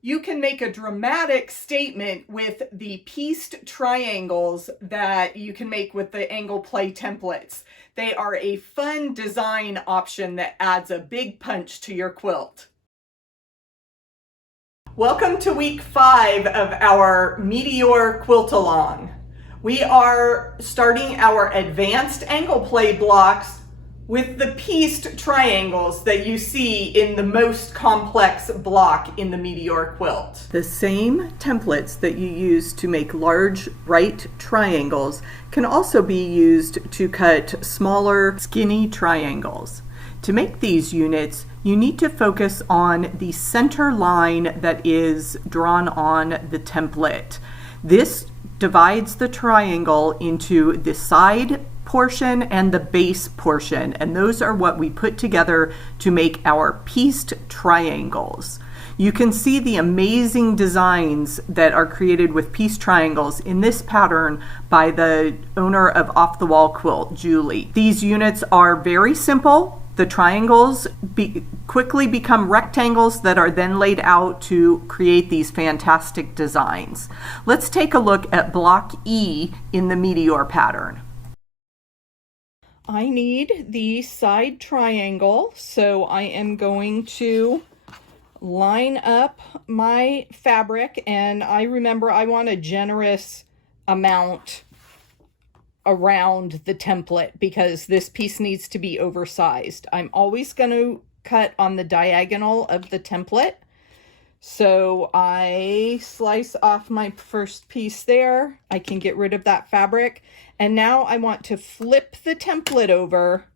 You can make a dramatic statement with the pieced triangles that you can make with the AnglePlay templates. They are a fun design option that adds a big punch to your quilt. Welcome to week 5 of our Meteor Quilt Along. We are starting our advanced AnglePlay blocks with the pieced triangles that you see in the most complex block in the Meteor quilt. The same templates that you use to make large right triangles can also be used to cut smaller skinny triangles. To make these units, you need to focus on the center line that is drawn on the template. This divides the triangle into the side portion and the base portion, and those are what we put together to make our pieced triangles. You can see the amazing designs that are created with pieced triangles in this pattern by the owner of Off the Wall Quilt, Julie. These units are very simple. The triangles quickly become rectangles that are then laid out to create these fantastic designs. Let's take a look at block E in the Meteor pattern. I need the side triangle, so I am going to line up my fabric, and I remember I want a generous amount around the template because this piece needs to be oversized. I'm always going to cut on the diagonal of the template. So I slice off my first piece there. I can get rid of that fabric. And now I want to flip the template over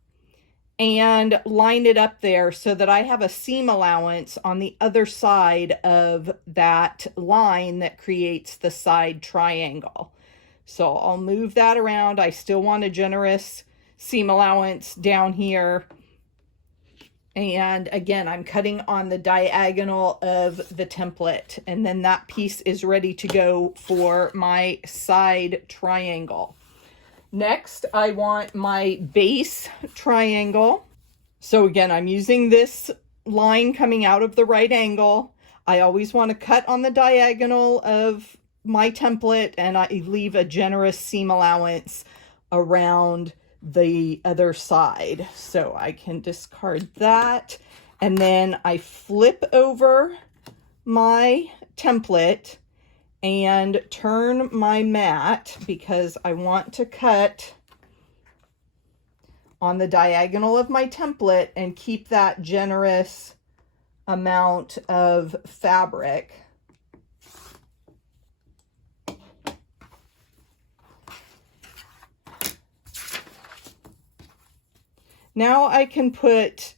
and line it up there so that I have a seam allowance on the other side of that line that creates the side triangle. So I'll move that around. I still want a generous seam allowance down here. And again, I'm cutting on the diagonal of the template, and then that piece is ready to go for my side triangle. Next, I want my base triangle. So again, I'm using this line coming out of the right angle. I always want to cut on the diagonal of my template, and I leave a generous seam allowance around the other side. So I can discard that, and then I flip over my template and turn my mat because I want to cut on the diagonal of my template and keep that generous amount of fabric. Now I can put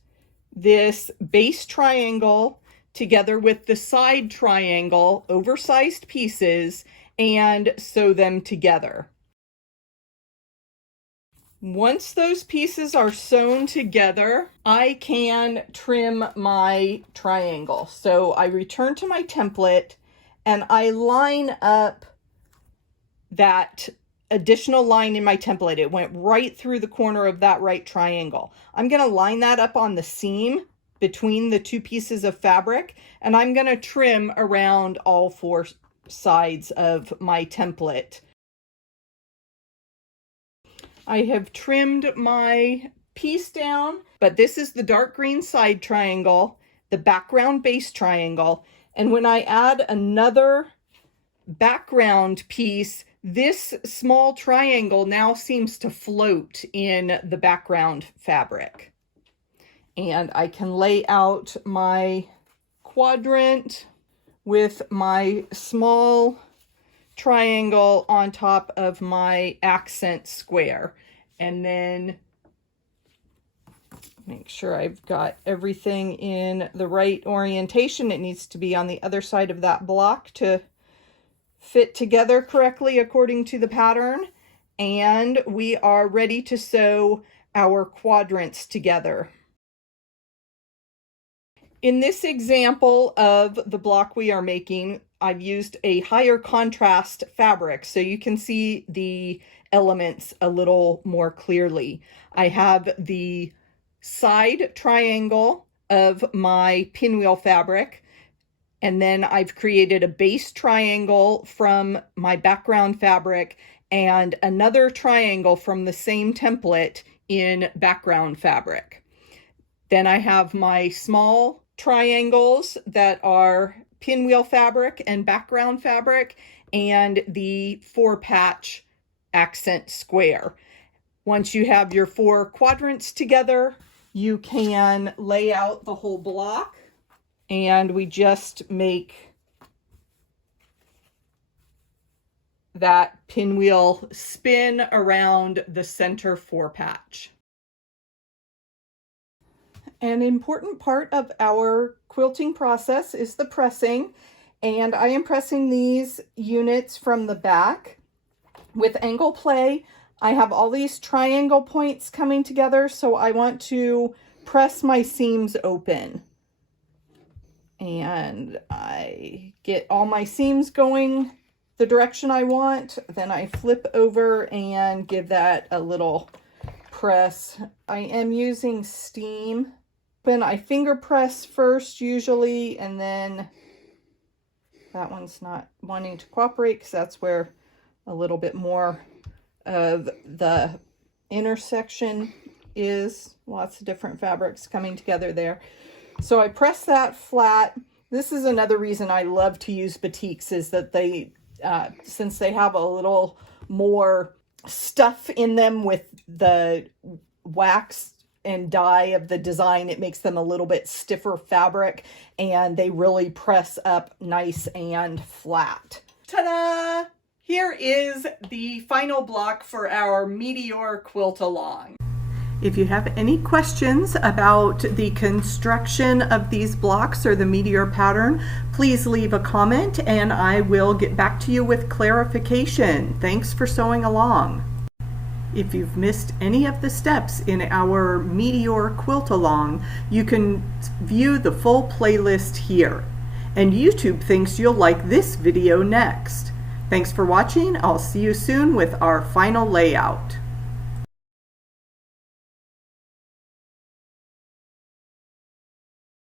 this base triangle together with the side triangle, oversized pieces, and sew them together. Once those pieces are sewn together, I can trim my triangle. So I return to my template and I line up that additional line in my template. It went right through the corner of that right triangle. I'm going to line that up on the seam between the two pieces of fabric, and I'm going to trim around all 4 sides of my template. I have trimmed my piece down, but this is the dark green side triangle, the background base triangle, and when I add another background piece, this small triangle now seems to float in the background fabric. And I can lay out my quadrant with my small triangle on top of my accent square. And then make sure I've got everything in the right orientation. It needs to be on the other side of that block to fit together correctly according to the pattern. And we are ready to sew our quadrants together. In this example of the block we are making, I've used a higher contrast fabric so you can see the elements a little more clearly. I have the side triangle of my pinwheel fabric, And then I've created a base triangle from my background fabric and another triangle from the same template in background fabric. Then I have my small triangles that are pinwheel fabric and background fabric, and the 4-patch accent square. Once you have your 4 quadrants together, you can lay out the whole block, and we just make that pinwheel spin around the center 4-patch. An important part of our quilting process is the pressing, and I am pressing these units from the back. With AnglePlay, I have all these triangle points coming together, so I want to press my seams open. And I get all my seams going the direction I want, then I flip over and give that a little press. I am using steam. Then I finger press first usually, and then that one's not wanting to cooperate because that's where a little bit more of the intersection is. Lots of different fabrics coming together there. So I press that flat. This is another reason I love to use batiks, is that they, since they have a little more stuff in them with the wax and dye of the design, it makes them a little bit stiffer fabric, and they really press up nice and flat. Ta-da! Here is the final block for our Meteor Quilt Along. If you have any questions about the construction of these blocks or the Meteor pattern, please leave a comment and I will get back to you with clarification. Thanks for sewing along. If you've missed any of the steps in our Meteor Quilt Along, you can view the full playlist here. And YouTube thinks you'll like this video next. Thanks for watching. I'll see you soon with our final layout.